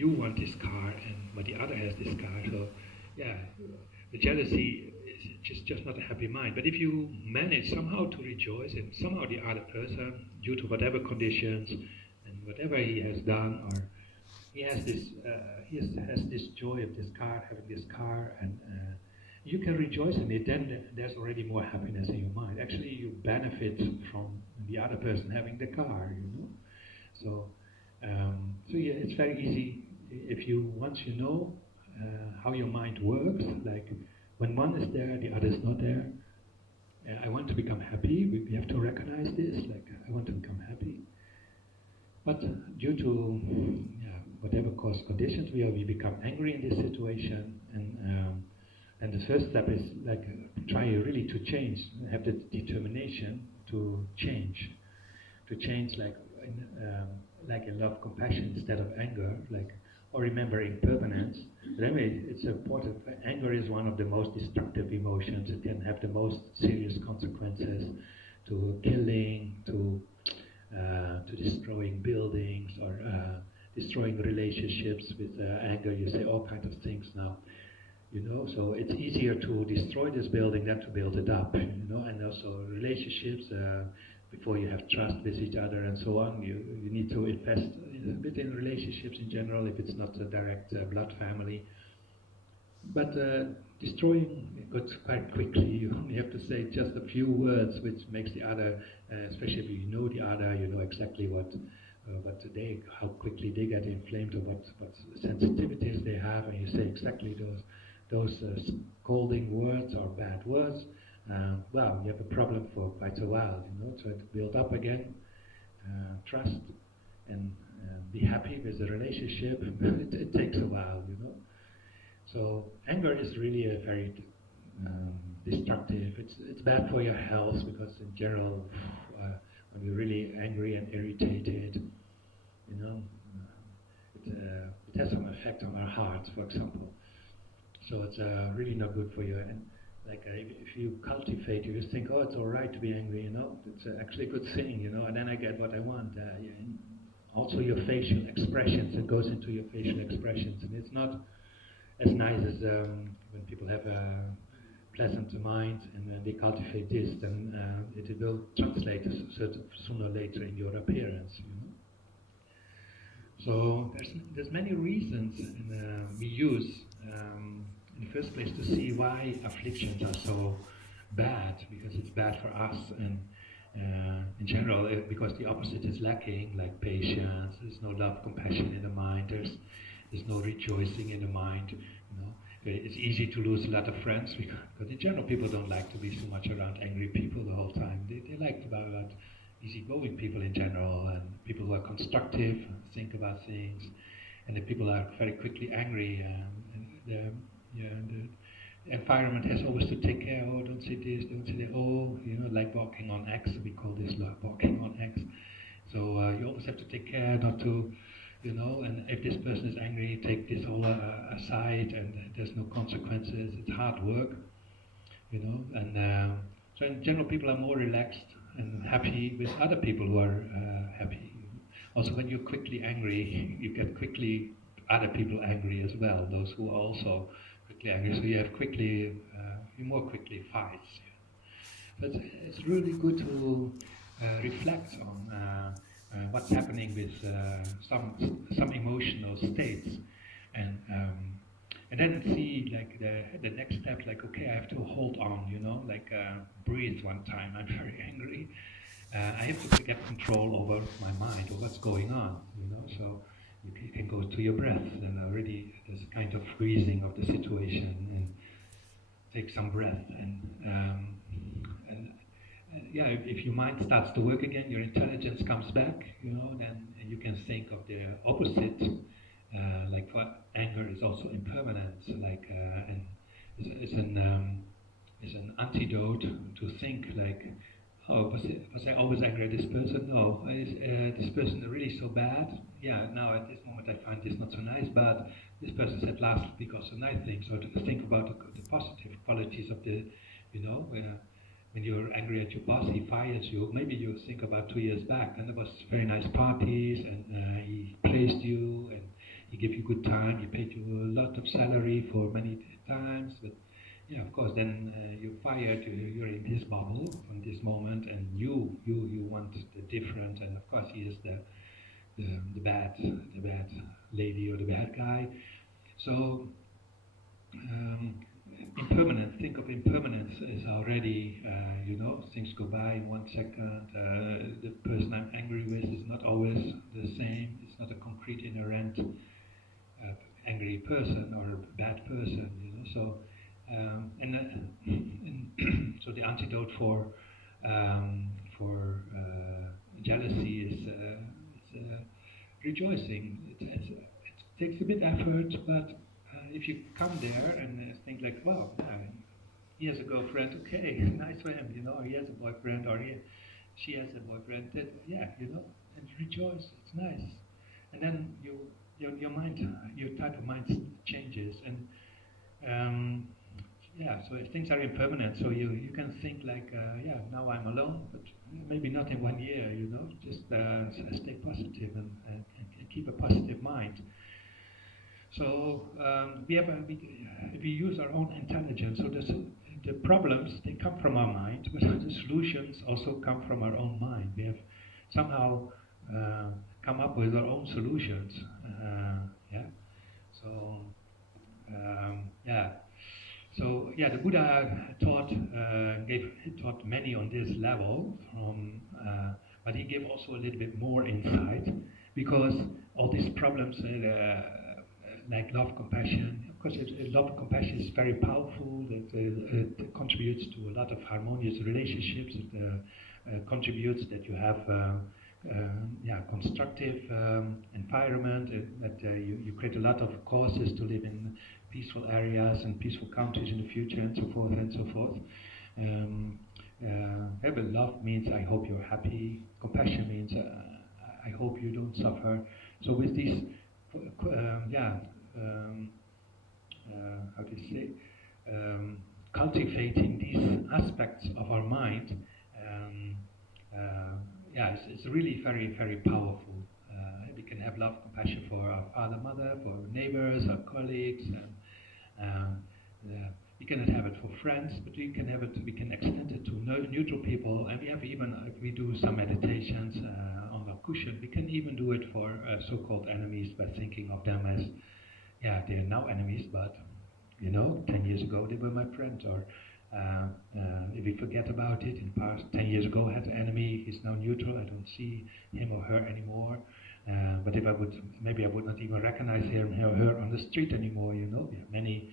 you want this car, but the other has this car. So, yeah, the jealousy is just not a happy mind. But if you manage somehow to rejoice in somehow the other person, due to whatever conditions and whatever he has done, or he has this joy of this car, having this car, and you can rejoice in it, then there's already more happiness in your mind. Actually, you benefit from the other person having the car, So, so yeah, it's very easy if once you know how your mind works, like when one is there, the other is not there. I want to become happy. We have to recognize this, like I want to become happy. But due to whatever cause conditions we become angry in this situation, and the first step is like try really to change, have the determination to change like in love, compassion instead of anger, or remember impermanence. But anyway, it's important. Anger is one of the most destructive emotions. It can have the most serious consequences to killing, to destroying buildings, or destroying relationships. With anger, you say all kinds of things now. So it's easier to destroy this building than to build it up, and also relationships, before you have trust with each other and so on, you need to invest a bit in relationships in general, if it's not a direct blood family. But destroying it goes quite quickly. You only have to say just a few words, which makes the other, especially if you know the other, you know exactly how quickly they get inflamed, or what sensitivities they have, and you say exactly those scolding words or bad words. Well, you have a problem for quite a while. Try to build up again, trust, and be happy with the relationship. It takes a while, So anger is really a very destructive. It's bad for your health, because in general, when you're really angry and irritated, it has some effect on our hearts, for example. So it's really not good for you. And if you cultivate, you just think, oh, it's all right to be angry, it's actually a good thing, and then I get what I want. And also your facial expressions, it goes into your facial expressions, and it's not as nice as when people have a pleasant mind and they cultivate this, then it will translate sooner or later in your appearance, So there's many reasons we use in the first place to see why afflictions are so bad, because it's bad for us, and in general, because the opposite is lacking, like patience. There's no love, compassion in the mind. There's no rejoicing in the mind. It's easy to lose a lot of friends, because in general people don't like to be so much around angry people the whole time. They like about easygoing people in general, and people who are constructive, think about things, and the people are very quickly angry. The environment has always to take care. Oh, don't say this, don't say that. Oh, like walking on eggs. We call this walking on eggs. So you always have to take care not to, and if this person is angry, take this all aside, and there's no consequences. It's hard work, and so in general people are more relaxed and happy with other people who are happy. Also, when you're quickly angry, you get quickly other people angry as well, those who are also quickly angry, so you have you more quickly fights. But it's really good to reflect on what's happening with some emotional states, and then see the next step, okay, I have to hold on, breathe one time. I'm very angry. I have to get control over my mind, or what's going on, so you can go to your breath, and already there's a kind of freezing of the situation, and take some breath, and if your mind starts to work again, your intelligence comes back, then you can think of the opposite, for anger is also impermanence, and is an antidote to think oh, was I always angry at this person? No, is this person really so bad? Yeah, now at this moment I find this not so nice, but this person said last week also nice things. So to think about the positive qualities of the, when you're angry at your boss, he fires you. Maybe you think about 2 years back, and there was very nice parties, and he praised you, and he gave you good time, he paid you a lot of salary for many times, but yeah, of course, then you're fired, you're in his bubble from this moment, and you want the different, and of course he is the bad lady or the bad guy. So impermanence, think of impermanence as already, things go by in 1 second. The person I'm angry with is not always the same. It's not a concrete, inherent angry person or a bad person, So, so the antidote for jealousy is rejoicing. It takes a bit effort, but if you come there and think like, wow, he has a girlfriend, okay, nice for him, or he has a boyfriend, or she has a boyfriend, and rejoice, it's nice. And then your mind, your type of mind changes, and so if things are impermanent, so you can think like, now I'm alone, but maybe not in 1 year, just stay positive and keep a positive mind. So we use our own intelligence. So the problems, they come from our mind, but the solutions also come from our own mind. We have somehow come up with our own solutions. The Buddha taught many on this level, but he gave also a little bit more insight, because all these problems, like love, compassion, of course, love and compassion is very powerful. It contributes to a lot of harmonious relationships. It contributes that you have constructive environment. That you create a lot of causes to live in peaceful areas and peaceful countries in the future, and so forth and so forth. But love means I hope you're happy. Compassion means I hope you don't suffer. So with these, cultivating these aspects of our mind, it's really very, very powerful. We can have love, compassion for our father, mother, for our neighbors, our colleagues, and we cannot have it for friends, but we can extend it to neutral people, and we have even, if we do some meditations on our cushion, we can even do it for so-called enemies by thinking of them as, they're now enemies, but 10 years ago they were my friend, or if we forget about it, in the past 10 years ago I had an enemy, he's now neutral, I don't see him or her anymore. But if I would, maybe I would not even recognize him or her on the street anymore, We have many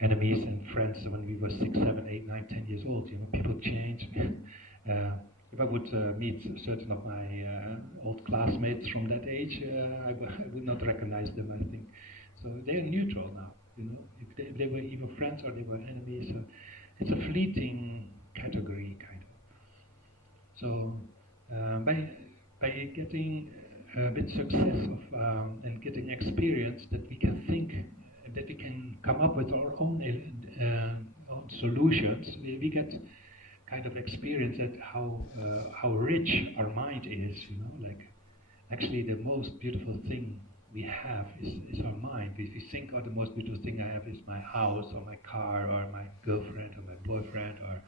enemies and friends when we were 6, 7, 8, 9, 10 years old, people change. If I would meet certain of my old classmates from that age, I would not recognize them, I think. So they're neutral now, If they were even friends or they were enemies. So it's a fleeting category, kind of. So by getting with success of and getting experience, that we can think, that we can come up with our own solutions, we get kind of experience at how rich our mind is. Like actually the most beautiful thing we have is our mind. If you think, the most beautiful thing I have is my house or my car or my girlfriend or my boyfriend or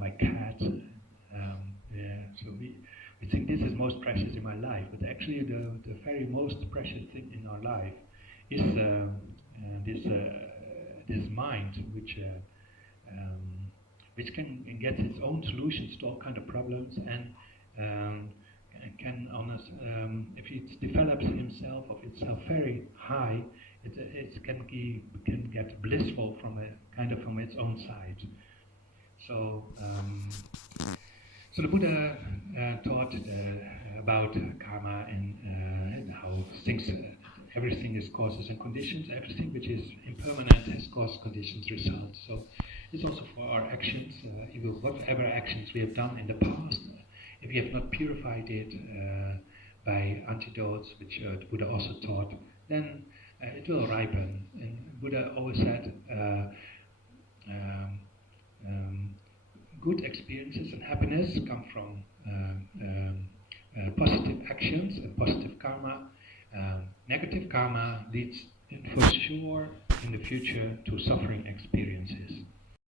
my cat. So we think this is most precious in my life, but actually the very most precious thing in our life is this mind, which can get its own solutions to all kind of problems, and can, if it develops itself very high, it can get blissful from its own side. So. So the Buddha taught about karma and how everything is causes and conditions. Everything which is impermanent has cause, conditions, results. So it's also for our actions. Whatever actions we have done in the past, if we have not purified it by antidotes, which the Buddha also taught, then it will ripen. And Buddha always said, good experiences and happiness come from positive actions and positive karma, Negative karma leads for sure in the future to suffering experiences.